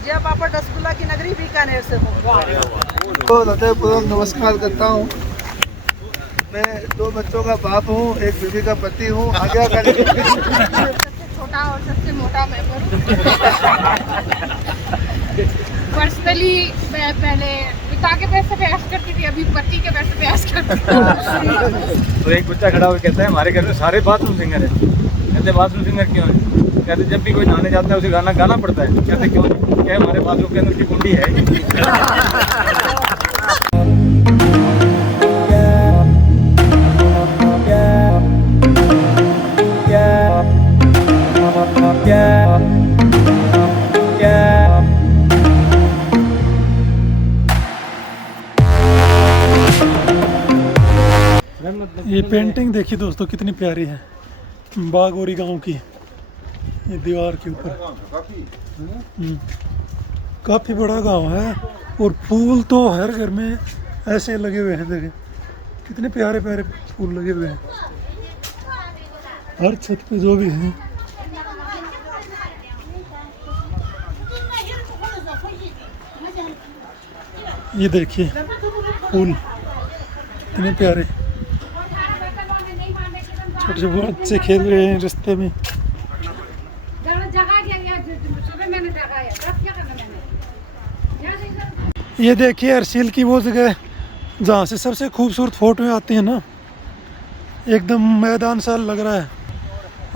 भुजिया पापड़ रसगुल्ला की नगरी बीकानेर से हूँ। तो हृदयपूर्वक नमस्कार करता हूँ। मैं 2 बच्चों का बाप हूँ, एक बीवी का पति हूँ। आज्ञा करें। सबसे छोटा और सबसे मोटा मेंबर पर्सनली मैं पहले पिता के पैसे पे ऐश करती थी, अभी पति के पैसे पे ऐश करती हूँ। तो एक बच्चा खड़ा होकर कहता है हमारे घर में सारे बाथरूम सिंगर है। कहते बाथरूम सिंगर क्यों है? कहते जब भी कोई नहाने जाता है उसे गाना गाना पड़ता है। कहते क्यों? क्या हमारे बाथरूम के अंदर की कुंडी है। ये पेंटिंग देखिए दोस्तों कितनी प्यारी है, बागोरी गांव की। ये दीवार के ऊपर काफ़ी बड़ा गांव है और फूल तो हर घर में ऐसे लगे हुए हैं। देखें कितने प्यारे प्यारे फूल लगे हुए हैं हर छत पे जो भी है। ये देखिए फूल कितने प्यारे, छोटे छोटे बच्चे खेल रहे हैं रास्ते में। ये देखिए अर्सिल की वो जगह जहाँ से सबसे खूबसूरत फोटो आती है ना, एकदम मैदान सा लग रहा है।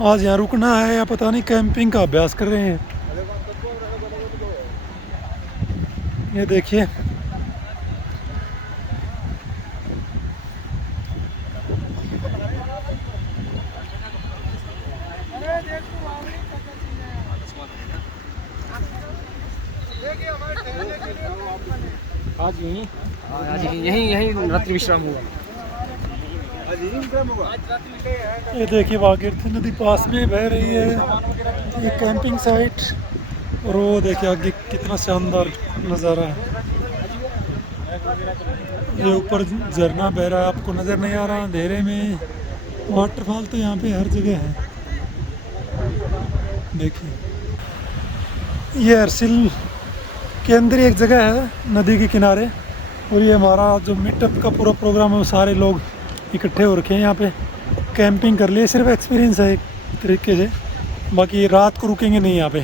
आज यहाँ रुकना है या पता नहीं कैंपिंग का अभ्यास कर रहे हैं। ये देखिए आज यहीं रात्रि विश्राम हुआ। ये देखिए भागीरथी नदी पास में बह रही है। ये कैंपिंग साइट और वो देखिए आगे कितना शानदार नज़ारा है। ये ऊपर झरना बह रहा है, आपको नज़र नहीं आ रहा अंधेरे में। वाटरफॉल तो यहाँ पे हर जगह है। देखिए ये अर्सिल के अंदर एक जगह है नदी के किनारे, और ये हमारा जो मीटअप का पूरा प्रोग्राम है वो सारे लोग इकट्ठे हो रखे हैं यहाँ पे। कैंपिंग कर लिए, सिर्फ एक्सपीरियंस है एक तरीके से, बाकी रात को रुकेंगे नहीं यहाँ पे।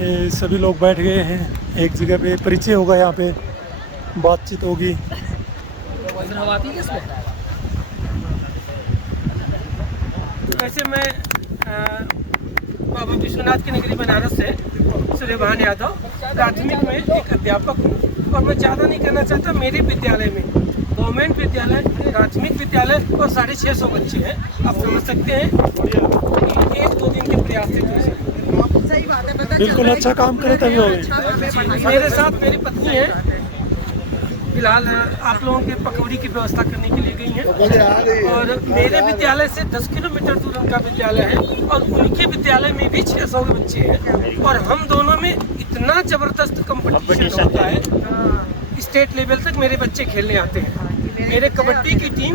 ये सभी लोग बैठ गए हैं एक जगह पे, परिचय होगा यहाँ पे, बातचीत होगी। वैसे मैं बाबा विश्वनाथ की नगरी बनारस से सूर्यभान यादव प्राथमिक में एक अध्यापक हूँ, और मैं ज़्यादा नहीं कहना चाहता। मेरे विद्यालय में गवर्नमेंट विद्यालय, प्राथमिक विद्यालय और 650 बच्चे हैं। आप समझ सकते हैं कि 1-2 दिन के प्रयास से सही बात है, बिल्कुल अच्छा काम करे तभी होगी। मेरे साथ मेरी पत्नी है, फिलहाल आप लोगों के पकौड़ी की व्यवस्था करने के लिए गई हैं। और मेरे विद्यालय से 10 किलोमीटर दूर उनका विद्यालय है, और उनके विद्यालय में भी 600 बच्चे हैं। और हम दोनों में इतना जबरदस्त कंपटीशन होता है, स्टेट लेवल तक मेरे बच्चे खेलने आते हैं। मेरे कबड्डी की टीम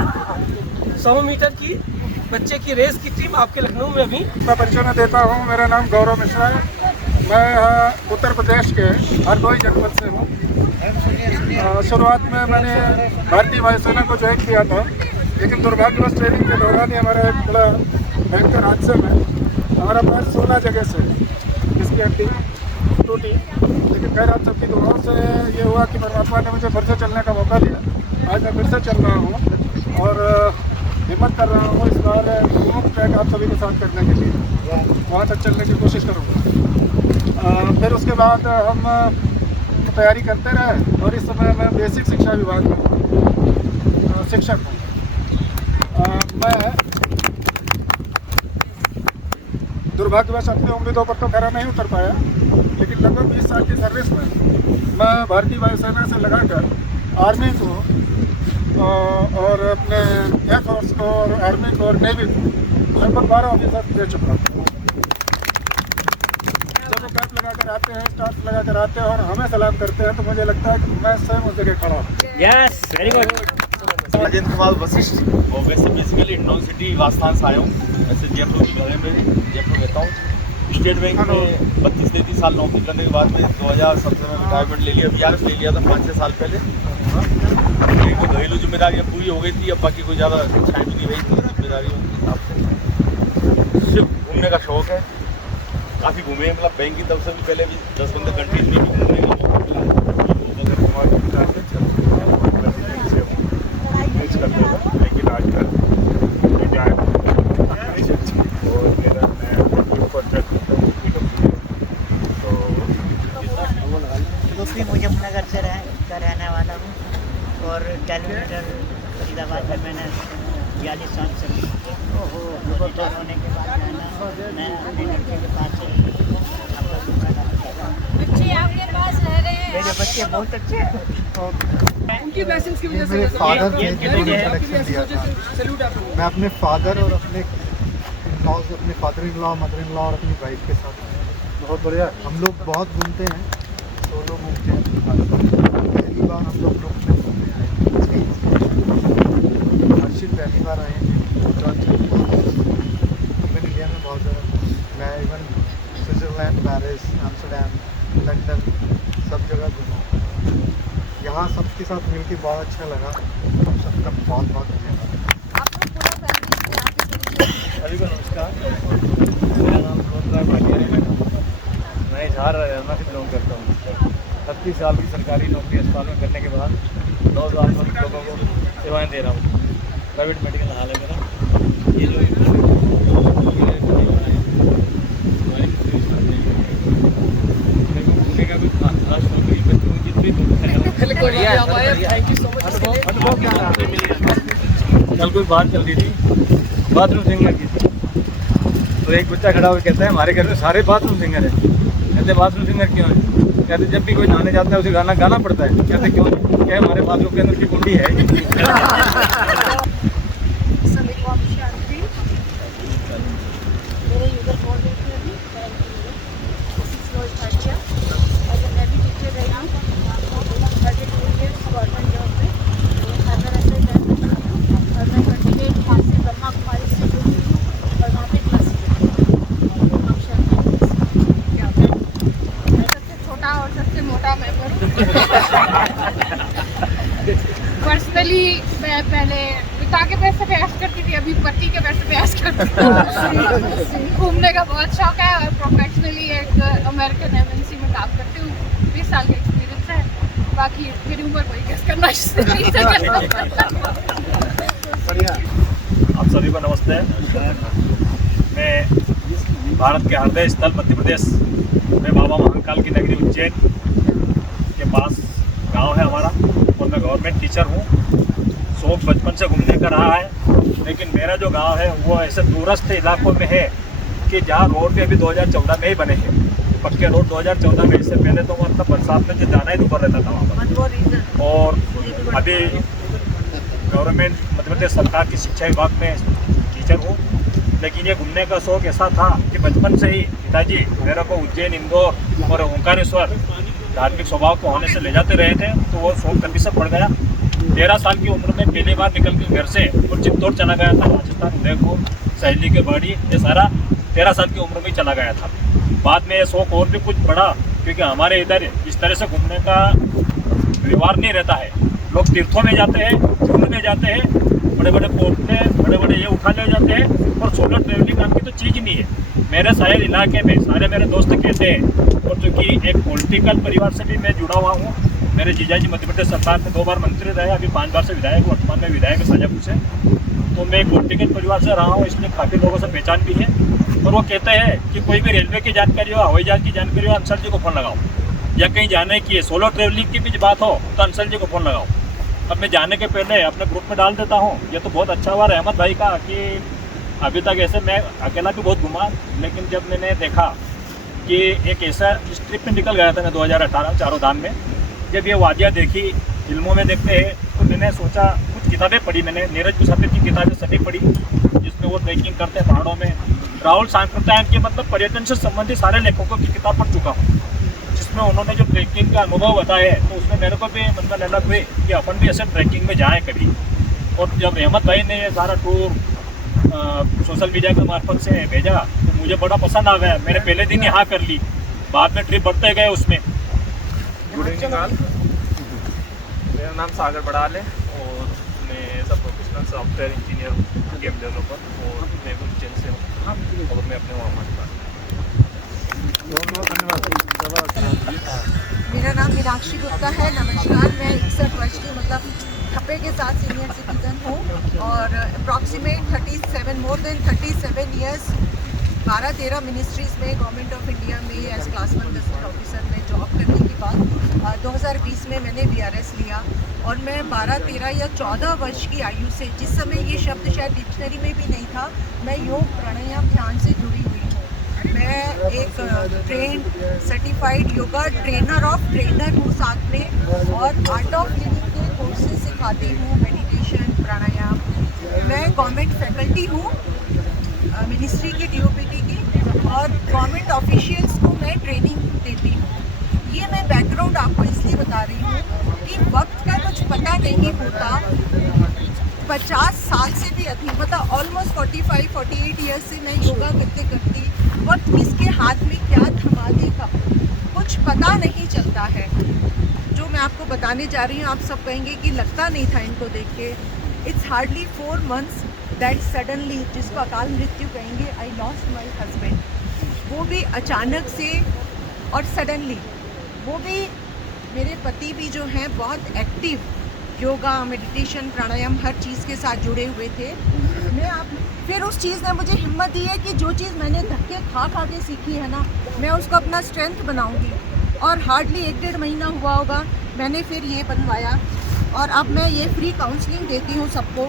100 मीटर की बच्चे की रेस की टीम आपके लखनऊ में अभी मैं परिचय में देता हूँ। मेरा नाम गौरव मिश्रा है। मैं उत्तर प्रदेश के हरदोई जनपद से हूँ। शुरुआत में मैंने भारतीय वायुसेना को ज्वाइन किया था, लेकिन दुर्भाग्यवश ट्रेनिंग के दौरान ही हमारा एक बड़ा भयंकर हादसे में हमारा पैर 16 जगह से इसकी हड्डी टूटी। लेकिन खैर आप सबकी दुआओं से ये हुआ कि परमात्मा ने मुझे फिर से चलने का मौका दिया। आज मैं फिर से चल रहा हूँ और हिम्मत कर रहा हूँ इस बार प्रमुख ट्रैक आप सभी के साथ करने के लिए, वहाँ तक चलने की कोशिश करूँगा। फिर उसके बाद हम तैयारी करते रहे, और इस समय मैं बेसिक शिक्षा विभाग में शिक्षक हूँ। मैं दुर्भाग्यवश अपनी उम्मीदों पर तो खरा नहीं उतर पाया, लेकिन लगभग 20 साल की सर्विस में मैं भारतीय वायुसेना से लगाकर आर्मी को और अपने एयरफोर्स को और आर्मी को और नेवी को लगभग 12 ऑफिसर दे चुका हूँ। जब वो कैंप लगा कर आते हैं, स्टाफ लगा कर आते हैं और हमें सलाम करते हैं, तो मुझे लगता है कि मैं स्वयं उस जगह खड़ा हूँ। Yes, very good. Rajendra Kumar Vashishtha, और वैसे बेसिकली इंडोर सिटी वास्थान से आया हूँ। वैसे जयपुर के बारे में जयपुर रहता हूँ, स्टेट बैंक में 32-33 साल नौकरी करने के बाद में 2017 में रिटायरमेंट ले लिया, BRF ले लिया था 5-6 साल पहले। अपनी तो घरेलू जिम्मेदारियाँ पूरी हो गई थी, अब बाकी कोई ज़्यादा इच्छाएँ भी नहीं रही थी जिम्मेदारियों के हिसाब से। सिर्फ घूमने का शौक़ है, काफ़ी घूमे हैं, मतलब बैंक की तरफ से भी पहले भी 10-15 कंट्रीज में भी घूमने का मौका मिला है। लेकिन आजकल दूसरी मुजफ्फरनगर से रहने वाला हूँ और टेलीमीटर फरीदाबाद में मैंने 42 साल से रिटायर होने के बाद जो है ना मैं अपने लड़के के पास अपना दूसरा काम करता हूँ। बच्चे आपके पास रह रहे हैं, मेरे बच्चे बहुत अच्छे हैं। उनकी ब्लेसिंग्स की वजह से मेरे फादर ने ये जिन्होंने सिलेक्शन दिया था, मैं अपने फादर और अपने इन-लॉज, अपने father in law, mother in law और अपनी वाइफ के साथ बहुत बढ़िया। हम लोग बहुत घूमते हैं, सोलो घूमते हैं। पहली बार हम लोग ग्रुप में घूमने आए हैं, हर्षित पहली बार आए हैं। इवन इंडिया में बहुत ज़्यादा, मैं even Switzerland, Paris, Amsterdam, London सब जगह घूमा। यहाँ सबके साथ मिलके बहुत अच्छा लगा। सबका बहुत बहुत धन्यवाद। सभी को नमस्कार, मेरा नाम रोजगार भाटिया है। मैं इजहार रहना से बिलोंग करता हूँ। 36 साल की सरकारी नौकरी अस्पताल में करने के बाद 9 साल से लोगों को सेवाएं दे रहा हूँ। प्राइवेट मेडिकल हाल है मेरा। ये जो घूमने का भी खास शौक नहीं, बच्चों की जितनी कल कोई बात चल रही थी बाथरूम सिंगर की, तो एक बच्चा खड़ा होकर कहता है हमारे घर में सारे बाथरूम सिंगर हैं। कहते बाथरूम सिंगर क्यों है? कहते जब भी कोई नहाने जाता है उसे गाना गाना पड़ता है। कहते क्यों? क्या हमारे बाथरूम के अंदर की कुंडी है। मेरे यूजर बोल रही थी अभी मैं भी टीचर रही हूँ 32 ईयर्स गवर्नमेंट जॉब में। अगर ऐसे और मैं कंटिन्यू वहाँ से ब्रह्मा कुमारी से जुड़ी हूँ और वहाँ पे क्लास मैं सबसे छोटा और सबसे मोटा मेंबर हूँ। पर्सनली मैं पहले पिता के पैसे पे ऐश करती थी, अभी पति के पैसे पे ऐश करती हूँ। घूमने का बहुत शौक है और प्रोफेशनली एक अमेरिकन एमएनसी में काम करती हूँ। 20 साल का एक्सपीरियंस है, बाकी मेरी उम्र कोई गेस करना आप सभी को नमस्ते। मैं भारत के हृदय स्थल मध्य प्रदेश में बाबा महाकाल की नगरी उज्जैन के पास गांव है हमारा और मैं गवर्नमेंट टीचर हूँ। शौक बचपन से घूमने का रहा है, लेकिन मेरा जो गांव है वो ऐसे दूरस्थ इलाकों में है कि जहाँ रोड भी अभी 2014 में ही बने हैं। पक्के रोड 2014 में, इससे पहले तो मतलब बरसात में जो जाना ही ऊपर रहता था वहाँ पर। और अभी गवर्नमेंट मध्य प्रदेश सरकार की शिक्षा विभाग में टीचर हूँ। लेकिन ये घूमने का शौक ऐसा था कि बचपन से ही पिताजी मेरे को उज्जैन, इंदौर और ओंकारेश्वर धार्मिक स्वभाव को होने से ले जाते रहे थे, तो वो शौक कभी से पड़ गया। 13 साल की उम्र में पहली बार निकल के घर से और चित्तौड़ चला गया था, राजस्थान, उदयपुर, सहेली के बाड़ी, ये सारा 13 साल की उम्र में चला गया था। बाद में ये शौक और भी कुछ बढ़ा, क्योंकि हमारे इधर इस तरह से घूमने का व्यवहार नहीं रहता है। लोग तीर्थों में जाते हैं, घूमने जाते हैं, बड़े बड़े पोर्ट में बड़े बड़े ये उठा ले जाते हैं, और सोलो ट्रेवलिंग नाम की तो चीज़ ही नहीं है। मेरे शायद इलाके में सारे मेरे दोस्त कहते हैं, और चूँकि एक पॉलिटिकल परिवार से भी मैं जुड़ा हुआ हूँ। मेरे जीजाजी मध्य प्रदेश सरकार में 2 बार मंत्री रहे, अभी 5 बार से विधायक हूँ, वर्तमान में विधायक है शाजापुर से। तो मैं एक पॉलिटिकल परिवार से रहा हूँ, इसलिए काफ़ी लोगों से पहचान भी है। और वो कहते हैं कि कोई भी रेलवे की जानकारी हो, हवाई जहाज की जानकारी हो, अंसल जी को फ़ोन लगाओ, या कहीं जाने की है, सोलो ट्रेवलिंग की भी बात हो तो अंसल जी को फ़ोन लगाओ। अब मैं जाने के पहले अपने ग्रुप में डाल देता हूँ। ये तो बहुत अच्छा हुआ रहमत भाई का कि अभी तक ऐसे मैं अकेला भी बहुत घुमा, लेकिन जब मैंने देखा कि एक ऐसा इस ट्रिप में निकल गया था मैं 2018 चारों धाम में, जब ये वादियाँ देखी, फिल्मों में देखते हैं, तो मैंने सोचा, कुछ किताबें पढ़ी मैंने, नीरज मुसाफिर की किताबें सभी पढ़ी, जिसमें वो ट्रैकिंग करते हैं पहाड़ों में। राहुल सांकृत्यायन के मतलब पर्यटन से संबंधित सारे लेखकों की किताब पढ़ चुका हूँ, जिसमें उन्होंने जो ट्रैकिंग का अनुभव बताया है, तो उसमें मेरे को भी मन में ललक हुई कि अपन भी ऐसे ट्रैकिंग में जाएँ कभी। और जब रहमत भाई ने ये सारा टूर सोशल मीडिया के मार्फत से भेजा तो मुझे बड़ा पसंद आ गया। मैंने पहले दिन यहाँ कर ली, बाद में ट्रिप बढ़ते गए उसमें। गुड इवनिंग ऑल, मेरा नाम सागर बड़ाल है और मैं as a professional software engineer हूँ, गेम डेवलपर, और मैं उज्जैन से हूँ और मैं अपने वहाँ मानता हूँ। मेरा नाम मीनाक्षी गुप्ता है। नमस्कार, मैं 61 वर्ष की मतलब ठप्पे के साथ सीनियर सिटीजन हूँ और approximate more than 37 years 12-13 ministries में गवर्नमेंट ऑफ इंडिया में एज क्लास 1 गजट ऑफिसर में जॉब करने के बाद 2020 में मैंने VRS लिया और मैं 12-13 या 14 वर्ष की आयु से, जिस समय ये शब्द शायद डिक्शनरी में भी नहीं था, मैं योग प्राणायाम ध्यान से जुड़ी हुई हूँ। मैं एक train certified yoga trainer of trainer हूँ साथ में, और आर्ट ऑफ लिविंग के कोर्सेज सिखाती हूँ, मेडिटेशन, प्राणायाम। मैं गवर्नमेंट फैकल्टी हूँ मिनिस्ट्री की DOPT की, और गवर्नमेंट ऑफिशियल्स को मैं ट्रेनिंग देती हूँ। ये मैं बैकग्राउंड आपको इसलिए बता रही हूँ कि वक्त का कुछ पता नहीं होता। 50 साल से भी अधिक, मतलब ऑलमोस्ट 45-48 ईयर्स से मैं योगा करते करती वक्त किसके हाथ में क्या थमा देगा कुछ पता नहीं चलता है। जो मैं आपको बताने जा रही हूँ, आप सब कहेंगे कि लगता नहीं था इनको देख के। It's hardly 4 months that suddenly, जिसको अकाल मृत्यु कहेंगे, आई लॉस्ट माई हस्बैंड। वो भी अचानक से और सडनली। वो भी, मेरे पति भी जो हैं बहुत एक्टिव, योगा, मेडिटेशन, प्राणायाम हर चीज़ के साथ जुड़े हुए थे। फिर उस चीज़ ने मुझे हिम्मत दी है कि जो चीज़ मैंने धक्के खा के सीखी है ना, मैं उसको अपना स्ट्रेंथ बनाऊंगी। और हार्डली 1-1.5 महीना हुआ होगा मैंने फिर ये बनवाया, और अब मैं ये फ्री काउंसलिंग देती हूँ सबको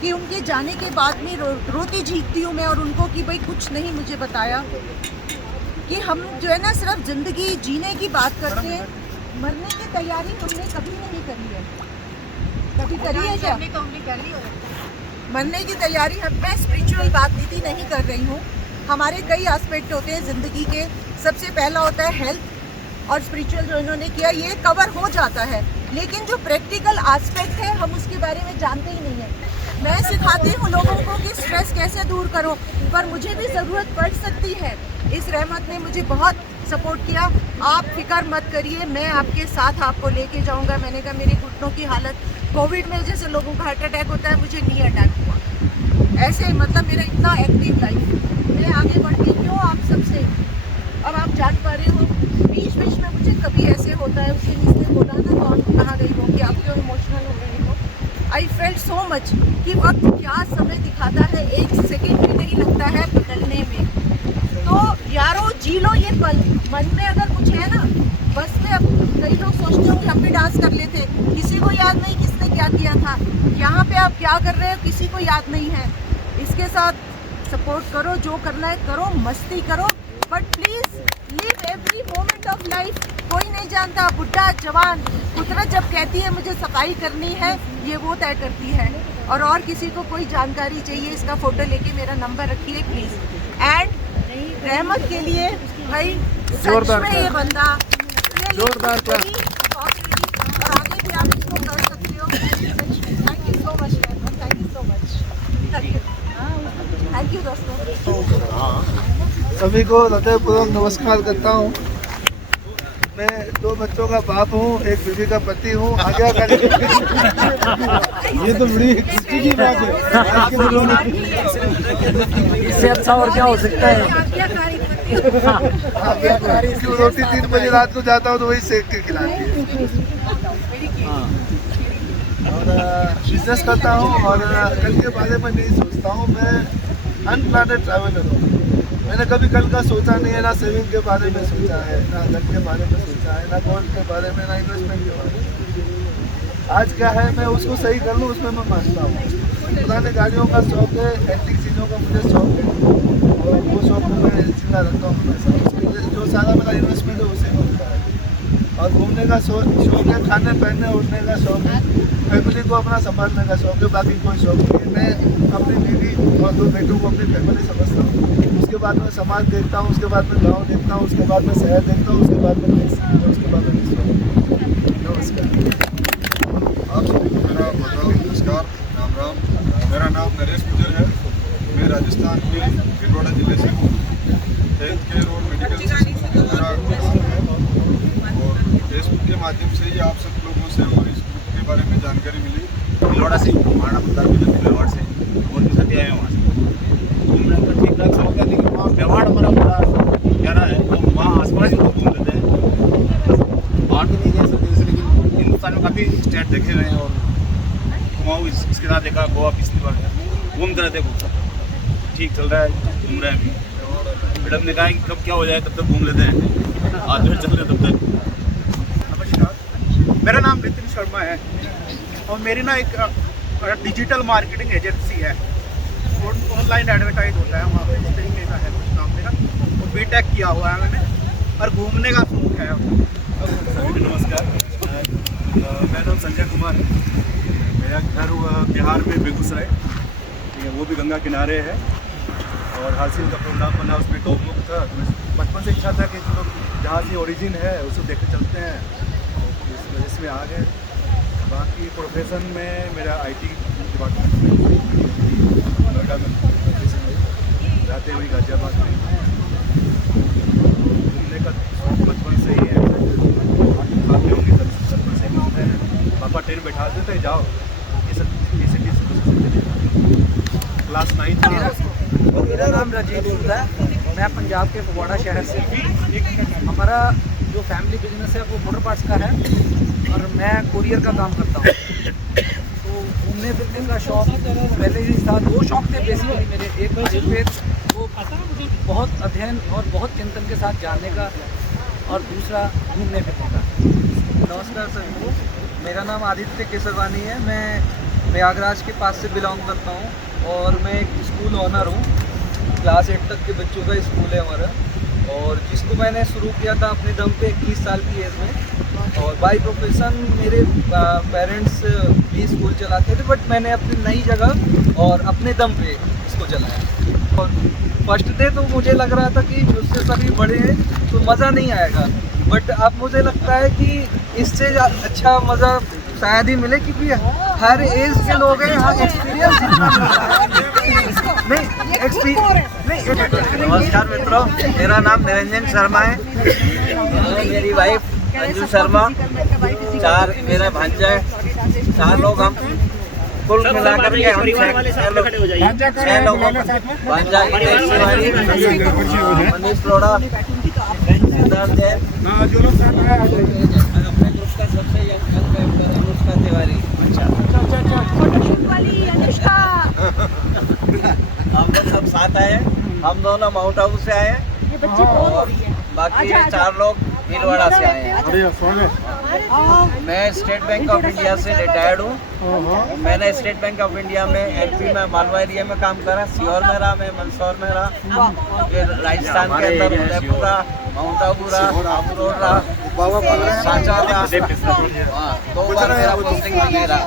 कि उनके जाने के बाद में रोती झीकती हूँ मैं और उनको कि भाई कुछ नहीं मुझे बताया कि हम जो है ना सिर्फ ज़िंदगी जीने की बात करते हैं, मरने की तैयारी हमने कभी नहीं करी है। कभी करी है क्या? मरने की तैयारी मैं स्पिरिचुअल बात नीति नहीं कर रही हूँ। हमारे कई एस्पेक्ट होते हैं ज़िंदगी के। सबसे पहला होता है हेल्थ, और स्पिरिचुअल जो इन्होंने किया ये कवर हो जाता है, लेकिन जो प्रैक्टिकल एस्पेक्ट है हम उसके बारे में जानते ही नहीं है। मैं सिखाती हूँ लोगों को कि स्ट्रेस कैसे दूर करो, पर मुझे भी ज़रूरत पड़ सकती है। इस रहमत ने मुझे बहुत सपोर्ट किया। आप फिक्र मत करिए, मैं आपके साथ आपको लेके जाऊँगा। मैंने कहा मेरे घुटनों की हालत, कोविड में जैसे लोगों का हार्ट अटैक होता है, मुझे नी अटैक हुआ। ऐसे मतलब मेरा इतना एक्टिव लाइफ, मैं आगे बढ़ती क्यों आप सबसे। अब आप जान पा रहे हो, बीच में मुझे कभी ऐसे होता है, उसके किसने बोला ना तो आप कहाँ गई हो कि आप क्यों इमोशनल हो रहे हो। आई फेल्ट सो मच कि वक्त क्या समय दिखाता है, 1 सेकेंड भी नहीं लगता है बदलने में। तो यारो जी लो ये पल। मन में अगर कुछ है ना, बस में अब कई लोग सोचते हो कि हम भी डांस कर लेते, किसी को याद नहीं किसने क्या किया था। यहाँ पे आप क्या कर रहे हो किसी को याद नहीं है। इसके साथ सपोर्ट करो, जो करना है करो, मस्ती करो, but please live every moment of life. कोई नहीं जानता, बुढ़ा जवान, कुदरत जब कहती है मुझे सफाई करनी है, ये वो तय करती है। और किसी को कोई जानकारी चाहिए, इसका फ़ोटो लेके मेरा नंबर रखिए प्लीज़। एंड रहमत के लिए भाई सच में ये बंदा जोरदार और आगे भी आप इसको कर सकते हो। Thank you so much, thank you so much, thank you दोस्तों। सभी को हृदयपूर्वक नमस्कार करता हूँ। मैं 2 बच्चों का बाप हूँ, एक बीवी का पति हूँ। आज्ञाकारी ये तो बड़ी खुशी की बात है आज के दिनों में। इससे अच्छा और क्या हो सकता है। आज्ञाकारी रोटी 3 बजे रात को जाता हूँ तो वही सेक के खिलाती है। और बिजनेस करता हूँ और कल के बारे में नहीं सोचता हूँ। मैं अनप्लानेड ट्रैवलर हूँ। मैंने कभी कल का सोचा नहीं है, ना सेविंग के बारे में सोचा है, ना घर के बारे में सोचा है, ना गोल्ड के बारे में, ना इन्वेस्टमेंट के बारे में। आज क्या है मैं उसको सही कर लूँ, उसमें मैं मानता हूँ। पुराने गाड़ियों का शौक है, एंटीक चीज़ों का मुझे शौक है और वो शौक मैं जिंदा रखता हूँ हमेशा। जो सारा मेरा इन्वेस्टमेंट है उसी में होता है। और घूमने का शौक है, खाने पहनने उठने का शौक है, फैमिली को अपना संभालने का शौक है। बाकी कोई शौक नहीं। मैं अपनी बीवी और 2 बेटों को अपनी फैमिली समझता हूँ। उसके बाद में समाज देखता हूँ, उसके बाद में गांव देखता हूँ, उसके बाद में शहर देखता हूँ, उसके बाद में देश और उसके बाद में विश्व। नमस्कार। आप सभी को मेरा नमस्कार, राम राम। मेरा नाम नरेश गुजर है। राजस्थान के भिलवाड़ा जिले से हूँ। हेल्थ केयर और मेडिकल सिस्टम मेरा ग्रुप है और फेसबुक के माध्यम से ही आप सब लोगों से हमारे इस ग्रुप के बारे में जानकारी मिली। भिलवाड़ा से हमारा मतदान भी भिलवाड़ा से और भी साथी आए हैं वहाँ से घूमने का ठीक ठाक हो गया, लेकिन वहाँ व्यवहार हमारा बड़ा प्यारा है। तो वहाँ आसपास ही लोग घूम लेते हैं, बाहर तो नहीं गए सकते जैसे, लेकिन हिंदुस्तान में काफ़ी स्टेट देखे हुए हैं और वहाँ इसके साथ देखा गोवा पिछली बार घूमते रहते ठीक चल रहा है, घूम रहे हैं अभी। मैडम ने कहा कि कब क्या हो जाए तब तक घूम लेते हैं, आज फिर चल रहे तब तक। नमस्कार, मेरा नाम नितिन शर्मा है और मेरी ना एक डिजिटल मार्केटिंग एजेंसी है। ऑनलाइन एडवर्टाइज होता है वहाँ पे, इस तरीके का है कुछ नाम मेरा। और बीटेक किया हुआ है मैंने और घूमने का शौक है। नमस्कार, मेरा नाम संजय कुमार है। मेरा घर हुआ बिहार में बेगूसराय, ठीक है, वो भी गंगा किनारे है। और हासिल का प्रोग्राम बना, उसमें गौमुख था। बचपन से इच्छा था कि चलो जहाँ से ओरिजिन है उसको देखते चलते हैं, इस वजह से आ गए। बाकी प्रोफेशन में मेरा आईटी डिपार्टमेंट में नोएडा में प्रोफेशन है, रहते हुए गाजियाबाद में। घूमने का बचपन से ही है, खाते होंगे बचपन से घूमते हैं। पापा ट्रेन बैठाते थे, जाओ ये सब क्लास 9। मेरा नाम राजीव सूद है, मैं पंजाब के फगवाड़ा शहर से हूँ। हमारा जो फैमिली बिजनेस है वो मोटर पार्ट्स का है और मैं कुरियर का काम करता हूँ। तो घूमने फिरने का शौक पहले ही था। दो शौक थे बेसिकली मेरे, एक आयुर्वेद वो बहुत अध्ययन और बहुत चिंतन के साथ जानने का, और दूसरा घूमने फिरने का। नमस्कार सर, मेरा नाम आदित्य केसरवानी है। मैं प्रयागराज के पास से बिलोंग करता हूँ और मैं एक स्कूल ऑनर हूँ। क्लास 8 तक के बच्चों का स्कूल है हमारा, और जिसको मैंने शुरू किया था अपने दम पे 21 साल की एज में। और बाय प्रोफेशन मेरे पेरेंट्स भी स्कूल चलाते थे, बट मैंने अपनी नई जगह और अपने दम पे इसको चलाया। और फर्स्ट डे तो मुझे लग रहा था कि मुझसे सभी बड़े हैं तो मज़ा नहीं आएगा, बट अब मुझे लगता है कि इससे अच्छा मज़ा शायद ही मिले, क्योंकि हर एज के लोग हैं यहाँ। एक्सपीरियंस नमस्कार मित्रों, मेरा नाम निरंजन शर्मा है, मेरी वाइफ अंजू शर्मा, 4 मेरा भांजा है, 4 लोग हम कुल मिलाकर के हम 6 लोग। भांजा मनीष लोड़ा, सिद्धार्थ जैन, अपने ग्रुप का सबसे यंग मेंबर अनुष्का तिवारी। हम लोग सब साथ आए हैं, हम दोनों माउंट आबू से आए हैं और बाकी 4 लोग भीलवाड़ा से आए हैं। मैं स्टेट बैंक ऑफ इंडिया से रिटायर्ड हूँ। मैंने स्टेट बैंक ऑफ इंडिया में एमपी में मालवा एरिया में काम करा, सीहोर में रहा, मैं मंदसौर में रहा, फिर राजस्थान के अंदर उदयपुर रहा, माउंट आबू रहा, आबू रहा, सांचा रहा। 2 बार मेरा पोस्टिंग में रहा।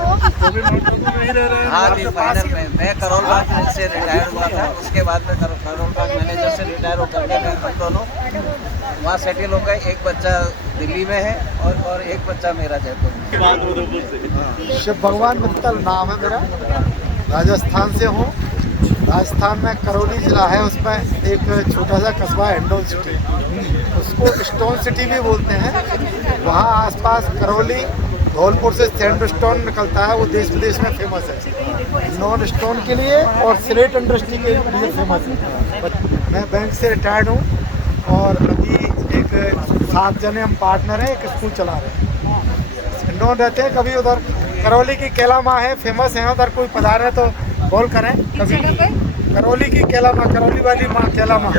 हाँ जी, फाइनल में मैं करोल बाग से रिटायर हुआ था। उसके बाद में करोल बाग मैनेजर से रिटायर होकर के हम दोनों वहाँ सेटल हो गए। एक बच्चा दिल्ली में है और एक बच्चा मेरा जयपुर में। शिव भगवान मित्तल नाम है मेरा, राजस्थान से हूँ। राजस्थान में करौली ज़िला है, उसमें एक छोटा सा कस्बा है हिंडोन सिटी, उसको स्टोन सिटी भी बोलते हैं। वहाँ आसपास करौली, धौलपुर से सैंडस्टोन निकलता है, वो देश विदेश में फेमस है नॉन स्टोन के लिए, और सिलेट इंडस्ट्री के लिए फेमस है। मैं बैंक से रिटायर्ड हूँ और अभी एक 7 जने हम पार्टनर हैं, एक स्कूल चला रहे हैं। हिंडोन रहते हैं। कभी उधर करौली की केला माँ है, फेमस है, उधर कोई पधार है तो कॉल करें कभी। करौली की केला माँ, करौली वाली माँ केला माँ। आप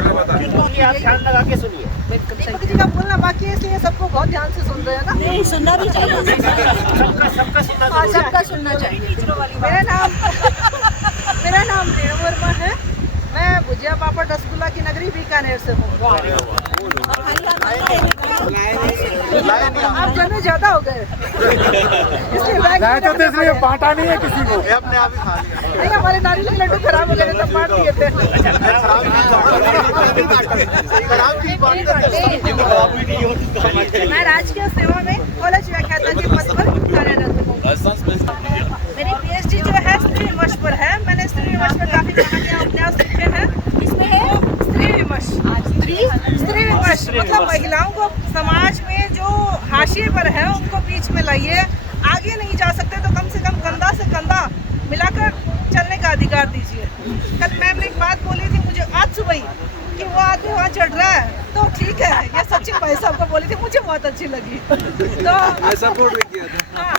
ध्यान लगा के सुनिए। दीपक जी का बोलना बाकी है, इसलिए सबको बहुत ध्यान से सुन रहे हैं ना। नहीं, सुनना भी चाहिए। सबका सुनना चाहिए। मेरा नाम रेणु वर्मा है। मैं भुजिया पापड़ रसगुल्ला की नगरी बीकानेर से हूँ। आप जने ज्यादा हो गए, इसलिए बांटा नहीं है किसी को, अपने आप ही खा लिया। नहीं, हमारे नारियल के लड्डू खराब हो गए तो बांट दिए थे। मैं राजकीय सेवा में कॉलेज व्याख्याता के पद पर कार्यरत हूँ। मेरी पीएचडी जो है स्त्री विमर्श पर है। मैंने स्त्री विमर्श पर काफी काम किया, उपन्यास लिखे मतलब महिलाओं को समाज में जो हाशिए पर है उनको बीच में लाइए। आगे नहीं जा सकते तो कम से कम कंधा से कंधा मिलाकर चलने का अधिकार दीजिए। कल मैम ने एक बात बोली थी मुझे आज सुबह ही कि वो आदमी वहाँ चढ़ रहा है तो ठीक है, ये सचिन भाई साहब को बोली थी, मुझे बहुत अच्छी लगी। तो सपोर्ट भी किया था। हाँ,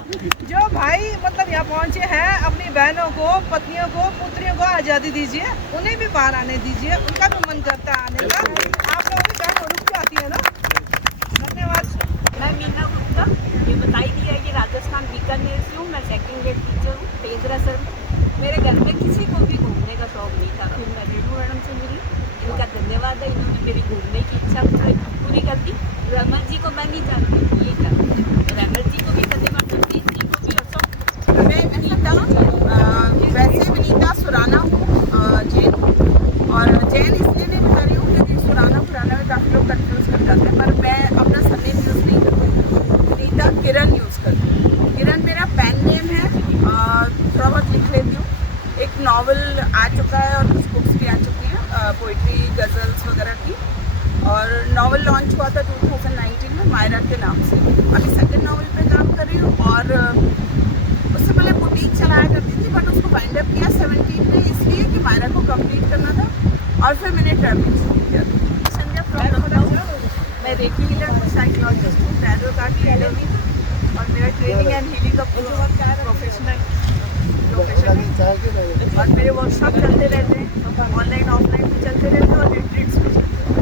जो भाई मतलब यहाँ पहुँचे हैं अपनी बहनों को, पत्नियों को, पुत्रियों को आज़ादी दीजिए, उन्हें भी बाहर आने दीजिए, उनका भी मन करता है आने का। आप लोगों की बहन रुक जाती है ना। धन्यवाद। मैं मीना गुप्ता, ये बताई दिया कि राजस्थान बीकानेर से हूँ। मैं सेकंड ग्रेड टीचर हूँ तेजरा सर में। मेरे घर में किसी को भी घूमने का शौक नहीं था, फिर मैं रेणु मैडम से मिली। इनका धन्यवाद है, इन्होंने मेरी घूमने की इच्छा पूरी कर दी। रमन जी को मैं नहीं जानती, ये कर रमन जी को भी धन्यवाद, जगदीश जी को भी। अच्छा, मैं अनीता, वैसे विनीता सुराना हूँ, जैन। और जैन इसलिए नहीं बता रही हूँ क्योंकि सुराना पुराना में काफ़ी लोग कन्फ्यूज़ कर जाते हैं, पर मैं अपना सरनेम यूज़ नहीं करती, रीता किरण यूज़ करती हूँ। किरण मेरा पेन नेम है। थोड़ा बहुत लिख लेती हूँ। एक नावल आ चुका है और कुछ बुक्स भी आ चुकी हैं, पोइट्री, गज़ल्स वगैरह की। और नावल लॉन्च हुआ था 2019 में मायरा के नाम से। अभी सेकंड नावल पे काम कर रही हूँ और उससे पहले बुटीक चलाया करती थी, बट उसको वाइंड अप किया 17 में इसलिए कि मायरा को कंप्लीट करना था। और फिर मैंने ट्रैवलिंग शुरू किया था। संजय फ्रॉम लखनऊ। मैं रेकी हीलर हूँ, साइकोलॉजिस्ट हूँ, टैरो कार्ड एकेडमी, और मेरा ट्रेनिंग एंड हीलिंग का प्रोफेशनल और मेरे वर्कशॉप चलते रहते हैं, ऑनलाइन ऑफलाइन भी चलते रहते हैं और रिट्रीट्स भी चलते हैं।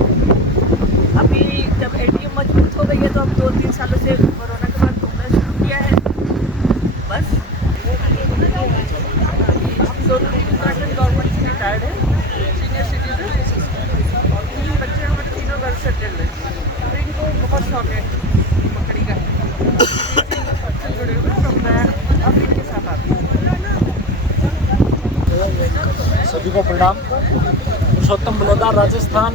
अभी जब एटीएम मजबूत हो गई है तो अब 2-3 सालों से कोरोना के बाद घूमना शुरू किया है। बस दोनों गवर्नमेंट से रिटायर्ड है, सीनियर सिटीजन। 3 बच्चे हमारे, तीनों गर्ल सेटल्ड है। तो इनको बहुत शौक है मकड़ी का, जुड़े हुए और मैं अब इनके साथ आती हूँ। सभी को प्रणाम। पुरुषोत्तम बलौदा राजस्थान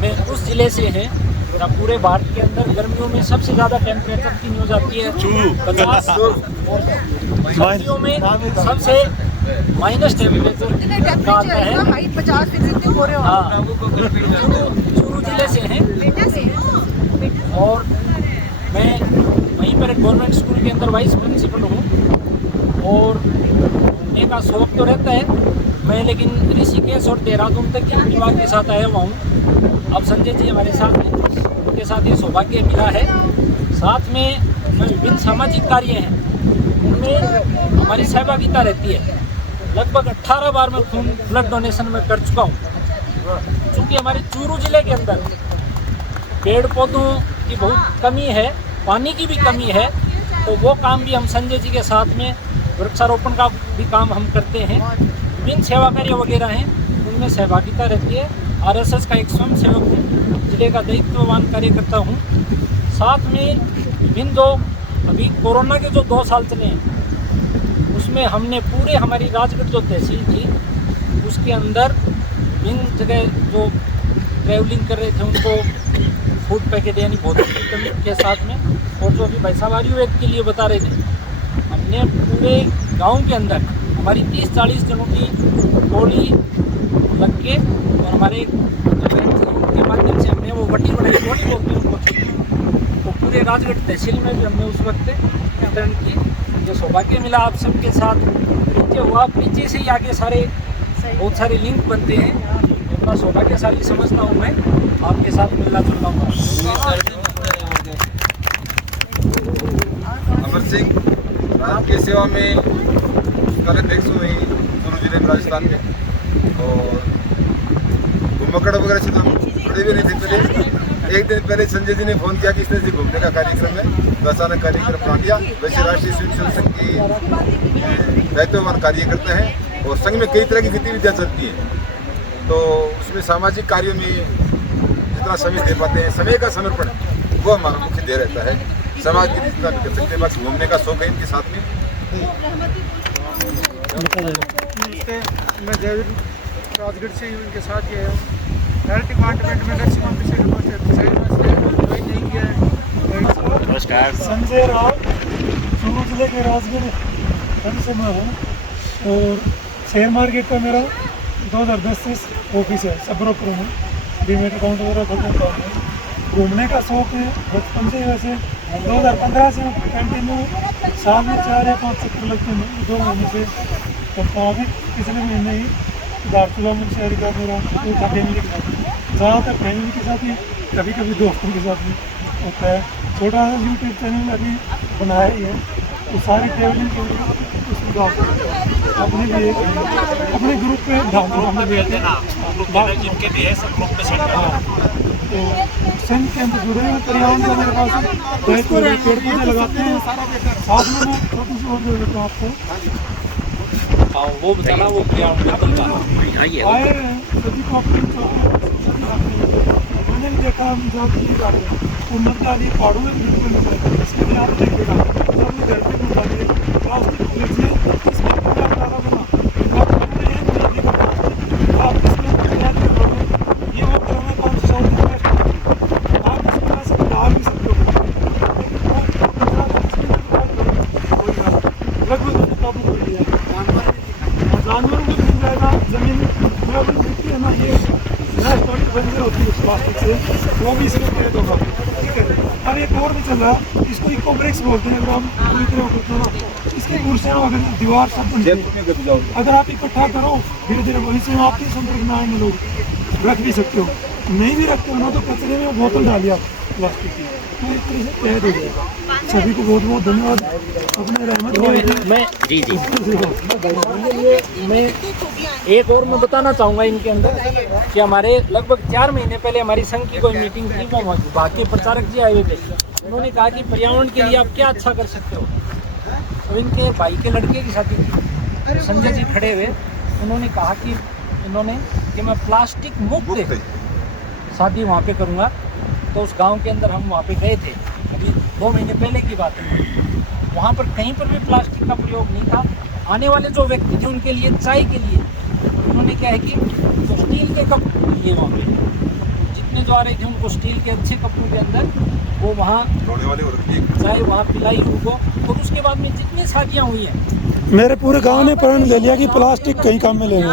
में उस जिले से हैं जहाँ पूरे भारत के अंदर गर्मियों में सबसे ज़्यादा टेम्परेचर की न्यूज़ आती है। 50 सर्दियों में सबसे माइनस टेम्परेचर का आता है। हाँ, चूरू जिले से हैं और मैं वहीं पर एक गवर्नमेंट स्कूल के अंदर वाइस प्रिंसिपल हूँ। और घूमने का शौक तो रहता है मैं, लेकिन ऋषिकेश और देहरादून तक के परिवार के साथ आया हुआ हूँ। अब संजय जी हमारे साथ हैं, उनके साथ ये सौभाग्य मिला है। साथ में जो विभिन्न सामाजिक कार्य हैं उनमें हमारी सहभागिता रहती है। लगभग 18 बार मैं खून ब्लड डोनेशन में कर चुका हूँ। चूँकि हमारे चूरू जिले के अंदर पेड़ पौधों की बहुत कमी है, पानी की भी कमी है, तो वो काम भी हम संजय जी के साथ में वृक्षारोपण का भी काम हम करते हैं। विभिन्न सेवा कार्य वगैरह हैं उनमें सहभागिता रहती है। आरएसएस का एक स्वयं सेवक हूँ, जिले का दायित्ववान कार्यकर्ता हूँ। साथ में विभिन्न जो अभी कोरोना के जो 2 साल चले हैं उसमें हमने पूरे हमारी राजगढ़ जो तहसील थी उसके अंदर विभिन्न जगह जो ट्रैवलिंग कर रहे थे उनको फूड पैकेट यानी भोजन की कमी के साथ में, और जो अभी भाई साहब आयुर्वेद के लिए बता रहे थे, हमने पूरे गांव के अंदर हमारी 30-40 जनों की टोली लग के और हमारे के माध्यम से हमने वो वटी बनाई, टोली बोलते हैं उनको, तो पूरे राजगढ़ तहसील में भी हमने उस वक्त वितरण की। जो सौभाग्य मिला आप सबके साथ परिचय हुआ, परिचय से ही आगे सारे बहुत सारे लिंक बनते हैं। इतना सौभाग्यशाली समझता हूँ मैं आपके साथ मिलना जुलना हुआ। अमर सिंह रात की सेवा में अध्यक्ष हुई चूरू जिले में राजस्थान में, और घुमक्कड़ वगैरह से तो जुड़े भी नहीं थे पहले। एक दिन पहले संजय जी ने फोन किया कि इस तरह से घूमने का कार्यक्रम है, तो अचानक कार्यक्रम बना दिया। वैसे राष्ट्रीय स्वयं सेवक संघ की दायित्ववान कार्य करते हैं और संघ में कई तरह की गतिविधियाँ चलती हैं, तो उसमें सामाजिक कार्यों में जितना समय दे पाते हैं, समय का समर्पण वो हमारा मुख्य ध्येय रहता है। समाज की जितना भी कर सकते हैं, बस घूमने का शौक है इनके साथ में। मैं जयवीर राजगढ़ से हूँ, इनके साथ ही आया हूँ। हेल्थ डिपार्टमेंट में मैक्सिमम नहीं किया है। नमस्कार, संजय राव, चूरू जिले के राजगढ़ से मैं हूँ और शेयर मार्केट का मेरा 2010 से ऑफिस है, सब ब्रोकर हूँ, डीमेट अकाउंट वगैरह खोलता हूँ। घूमने का शौक है बचपन से। वैसे 2015 से कंटिन्यू साल में 4 या 5 चक्कर लगते हैं, 2 महीने से करता हूँ। अभी पिछले महीने ही दार्चुला में शहर का मेरा था फैमिली के साथ, ज़्यादातर फैमिली के साथ ही, कभी कभी दोस्तों के साथ भी होता है। छोटा सा यूट्यूब चैनल अभी बनाया ही है, तो सारी ट्रैवलिंग के लिए अपने लिए अपने ग्रुप पे हमने भी तो संघ के अंदर जुड़े हुए पर्यावरण का मेरे पास पेड़ पौधे लगाते हैं। साथ में मैं छोटी सी और दे देता हूँ आपको, वो बताना वो पर्यावरण आए सभी को अपनी मैंने भी देखा हम जाती है उन्नत वाली पहाड़ों में बिल्कुल नहीं, इसके लिए आप देखिएगा सबने घर पे बता दिए प्लास्टिक को लीजिए, इसका पूरा तारा बना आप अपने एक नहीं दिखा आप इसमें तैयार कर रहे हो, ये वो पुराना 500 दिन बेस्ट आप इसको ऐसे डाल भी सकते हो, लगभग काबू कर लिया। जानवरों को मिल जाएगा, जमीन मिट्टी है ना, ये बंदे होती है प्लास्टिक से, वो भी इसमें कैद होगा, ठीक है। अब एक और भी चल रहा है, इसको इको ब्रिक्स बोलते हैं। अगर हम पूरी तरह करते हो ना, इसकी कुर्सियाँ अगर दीवार सब बनती है, अगर आप इकट्ठा करो धीरे धीरे वहीं से आपके संपर्क में आएंगे लोग, रख भी सकते हो, नहीं भी रखते हो ना तो कचरे में बोतल डालिए आप प्लास्टिक की, तो इस तरह से कैद हो जाएगा। सभी को बहुत बहुत धन्यवाद, अपने रहमत मैं जी मैं एक और मैं बताना चाहूँगा इनके अंदर कि हमारे लगभग 4 महीने पहले हमारी संघ की कोई मीटिंग थी, वो बाकी प्रचारक जी आए हुए थे। उन्होंने कहा कि पर्यावरण के लिए आप क्या अच्छा कर सकते हो, तो इनके भाई के लड़के की शादी थी, संजय जी खड़े हुए, उन्होंने कहा कि मैं प्लास्टिक मुक्त शादी वहाँ पे करूँगा। तो उस गांव के अंदर हम वहाँ पे गए थे, अभी 2 महीने पहले की बात है। वहाँ पर कहीं पर भी प्लास्टिक का प्रयोग नहीं था। आने वाले जो व्यक्ति थे उनके लिए चाय के लिए उन्होंने क्या है कि तो स्टील के कप लिए वहाँ पे, जितने जो आ रहे थे उनको स्टील के अच्छे कपों के अंदर वो वहाँ चाय वहाँ पिलाई उनको। और उसके बाद में जितनी शादियाँ हुई हैं, मेरे पूरे गांव ने प्रण ले लिया कि प्लास्टिक कहीं काम में लेंगे।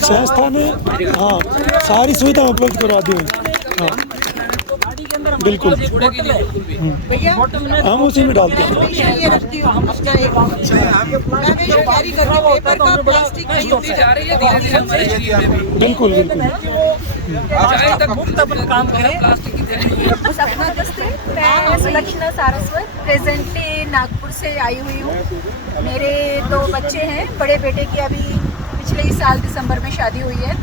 संस्था ने हाँ सारी सुविधा उपलब्ध करवा दी है। हाँ बिल्कुल हम उसी में डालते हैं। ये रखती हूँ अपना एक कैरी करके पेपर का प्लास्टिक नहीं होती जा रही है धीरे-धीरे। बिल्कुल मुफ्त अपन काम करें। बस अपना दस्ते, मैं सुलक्षणा सारस्वत प्रेजेंटली नागपुर से आई हुई हूँ। मेरे 2 बच्चे हैं, बड़े बेटे की अभी पिछले ही साल दिसंबर में शादी हुई है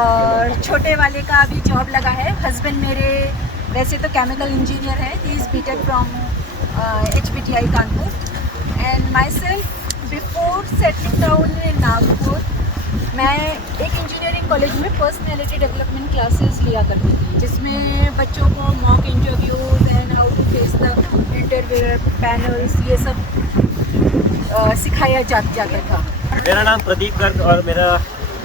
और छोटे वाले का अभी जॉब लगा है। हस्बैंड मेरे वैसे तो केमिकल इंजीनियर है, he is BTech from HPTI Kanpur and myself before settling down in Nagpur मैं एक इंजीनियरिंग कॉलेज में पर्सनैलिटी डेवलपमेंट क्लासेस लिया करती थी, जिसमें बच्चों को mock interviews and how to face the interview panels ये सब सिखाया जाता था। मेरा नाम प्रदीप गर्ग और मेरा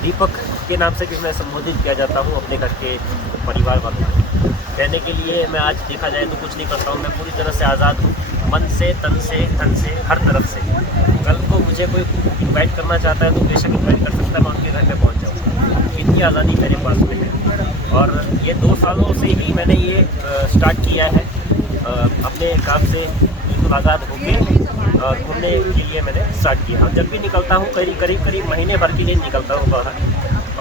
दीपक के नाम से भी मैं संबोधित किया जाता हूँ अपने घर के परिवार वालों रहने के लिए। मैं आज देखा जाए तो कुछ नहीं करता हूँ, मैं पूरी तरह से आज़ाद हूँ, मन से तन से धन से हर तरफ से। कल को मुझे कोई इनवाइट करना चाहता है तो बेशक इनवाइट कर सकता है, मैं उनके घर पे पहुँच जाऊँगा। इतनी आज़ादी मेरे पास में है और ये 2 सालों से ही मैंने ये स्टार्ट किया है अपने काम से बिल्कुल आज़ाद होकर घूमने के लिए मैंने स्टार्ट किया। जब भी निकलता हूँ करीब महीने भर के लिए निकलता हूँ बाहर।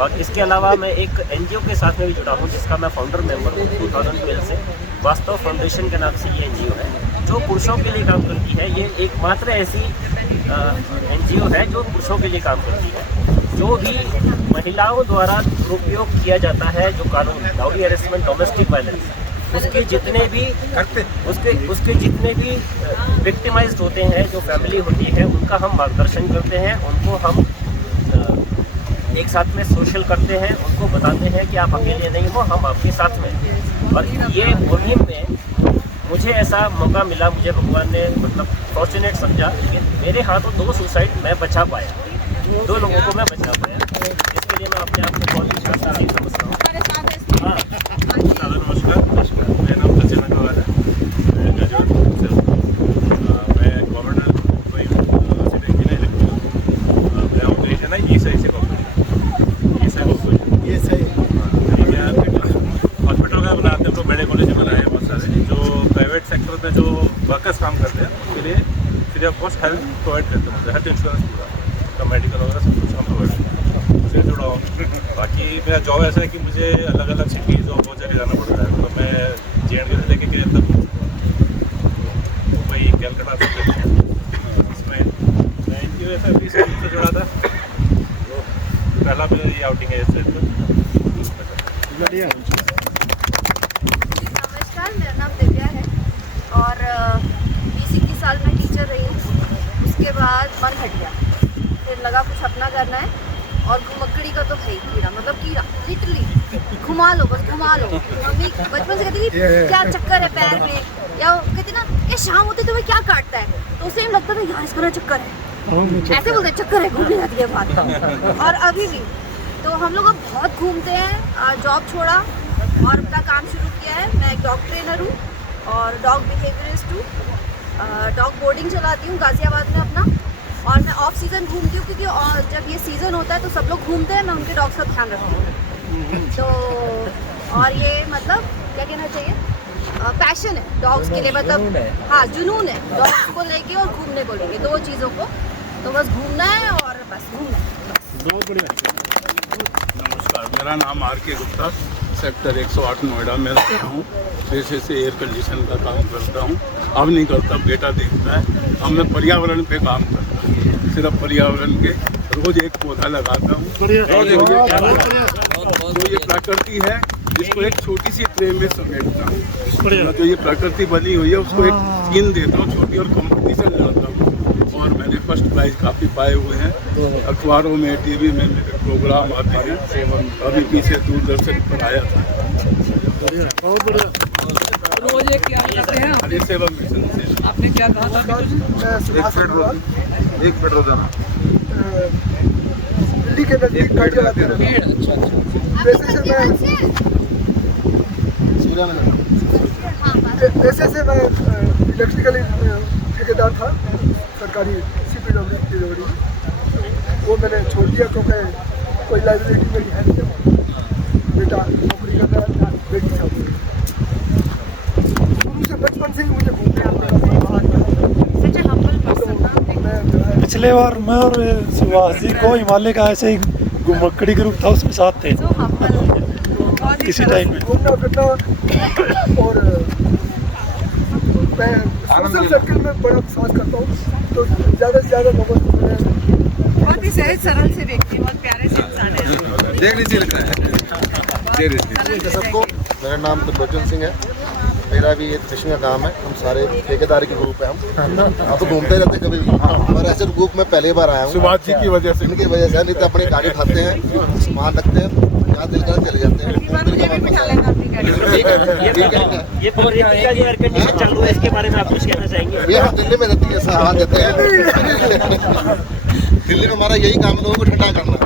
और इसके अलावा मैं एक NGO के साथ में भी जुड़ा हूँ जिसका मैं फाउंडर मेंबर हूँ 2012 से। वास्तव फाउंडेशन के नाम से ये NGO है जो पुरुषों के लिए काम करती है। ये एकमात्र ऐसी NGO है जो पुरुषों के लिए काम करती है। जो भी महिलाओं द्वारा दुरुपयोग किया जाता है, जो कानून डाउरी हैरेसमेंट डोमेस्टिक वायलेंस, उसके जितने भी विक्टिमाइज्ड होते हैं, जो फैमिली होती है, उनका हम मार्गदर्शन करते हैं। उनको हम एक साथ में सोशल करते हैं, उनको बताते हैं कि आप अकेले नहीं हो, हम आपके साथ में हैं। और ये मुहिम में मुझे ऐसा मौका मिला, मुझे भगवान ने मतलब फॉर्चुनेट समझा कि मेरे हाथों 2 सुसाइड मैं बचा पाया, 2 लोगों को मैं बचा पाया। इसके लिए मैं अपने आप को बहुत ही शानदार समझता हूँ। हाँ नमस्कार, मेरा नाम सचिन अग्रवाल है, मैं गवर्नर कोई सीधे नहीं लगती हूँ। मेरा ऑपरेशन है ये सही से हॉस्पिटल का बनाते हैं, तो बड़े कॉलेज में बनाए प्राइवेट सेक्टर में जो वर्कर्स काम करते हैं उनके लिए free of cost health provide करते हैं, हेल्थ इंश्योरेंस पूरा का मेडिकल वगैरह सब कुछ हम प्रोवाइड करते हैं। उससे जुड़ा हूँ। बाकी मेरा जॉब ऐसा है कि मुझे अलग अलग सिटीज़ और बहुत जगह जाना पड़ता है। तो मैं JNK से लेके के तक मुंबई कैलकाटा तक इसमें मैं इनकी वजह से अभी से जुड़ा था। तो पहला मेरा ये आउटिंग है इस साइड पर। नमस्कार, मेरा नाम दिव्या है और 20-21 साल में टीचर रही हूँ। उसके बाद मन हट गया, फिर लगा कुछ अपना करना है। और घुमक्कड़ी का तो है ही कीड़ा, मतलब कीड़ा लिटरली घुमा लो, बस घुमा लो। मम्मी बचपन से कहती थी क्या चक्कर है पैर में, या कहती ना ये शाम होती तुम्हें क्या काटता है, तो सेम लगता था यार इसका चक्कर है, ऐसे बोलते चक्कर है, घूमने जाती है बात। और अभी भी तो हम लोग अब बहुत घूमते हैं। जॉब छोड़ा और अपना काम शुरू किया है। मैं एक डॉग ट्रेनर हूँ और डॉग बिहेवियरिस्ट हूँ। डॉग बोर्डिंग चलाती हूँ गाज़ियाबाद में अपना। और मैं ऑफ सीज़न घूमती हूँ क्योंकि जब ये सीज़न होता है तो सब लोग घूमते हैं, मैं उनके डॉग्स का ध्यान रखती हूँ। तो और ये मतलब क्या कहना चाहिए, पैशन है डॉग्स के लिए, मतलब हाँ जुनून है डॉग्स को लेके और घूमने को लेके, दो चीज़ों को। तो बस घूमना है और बस घूमना है। बहुत बढ़िया। नमस्कार, मेरा नाम RK गुप्ता, सेक्टर 108 नोएडा में रहता हूँ। पेशे से एयर कंडीशन का काम करता हूँ। अब नहीं करता, बेटा देखता है। अब मैं पर्यावरण पे काम करता हूँ, सिर्फ पर्यावरण के। रोज एक पौधा लगाता हूँ। जो ये प्रकृति है इसको एक छोटी सी ट्रे में समेटता हूँ। जो ये प्रकृति बनी हुई है उसको एक सीन देता हूँ छोटी, और कंपटीशन लड़ता हूँ। और मैंने फर्स्ट प्राइज काफ़ी पाए हुए हैं। अखबारों में, TV में मेरे प्रोग्राम आते हैं। अभी पीछे दूरदर्शन पर आया था। बहुत बढ़िया। रोज एक क्या करते हैं? हरी सेवा मिशन से। आपने क्या कहा था? एक मिनट रोजाना दिल्ली के नजदीक पेड़ लगाते हैं। वैसे से मैं इलेक्ट्रिकल ठेकेदार था सरकारी CPW की डिलीवरी में। वो मैंने छोड़ दिया क्योंकि कोई लाइबिलिटी मेरी है नहीं। बेटा नौकरी करता है, बेटी था। शुरू से बचपन से ही मुझे घूमने पिछले बार मैं और सुभाष जी को हिमालय का ऐसे ही घुमक्कड़ी ग्रुप था, उसमें साथ थे किसी टाइम में। घूमना फिरना और मैं सोशल सर्कल में बड़ा विश्वास करता हूँ, तो ज़्यादा से ज़्यादा लोगों को बहुत ही सहज सरल से व्यक्ति, बहुत प्यारे से इंसान है। देख लीजिए लग रहा है। सबको मेरा नाम त्रिलोचन सिंह है। मेरा भी ये फिशिंग का काम है। हम सारे ठेकेदार के ग्रुप है। हम तो घूमते रहते कभी भी, और ऐसे ग्रुप में पहली बार आया हूँ। सुभाष जी की वजह से, इनकी वजह से। नहीं तो अपनी गाड़ी उठाते हैं, सामान रखते हैं, यहाँ दिल कर चले जाते हैं। ये पर्यटन का जो एयर कंडीशन चालू है इसके बारे में आप कुछ कहना चाहेंगे? ये हम दिल्ली में रहती है, हवा देते हैं। दिल्ली में हमारा यही काम है, लोगों को ठंडा करना।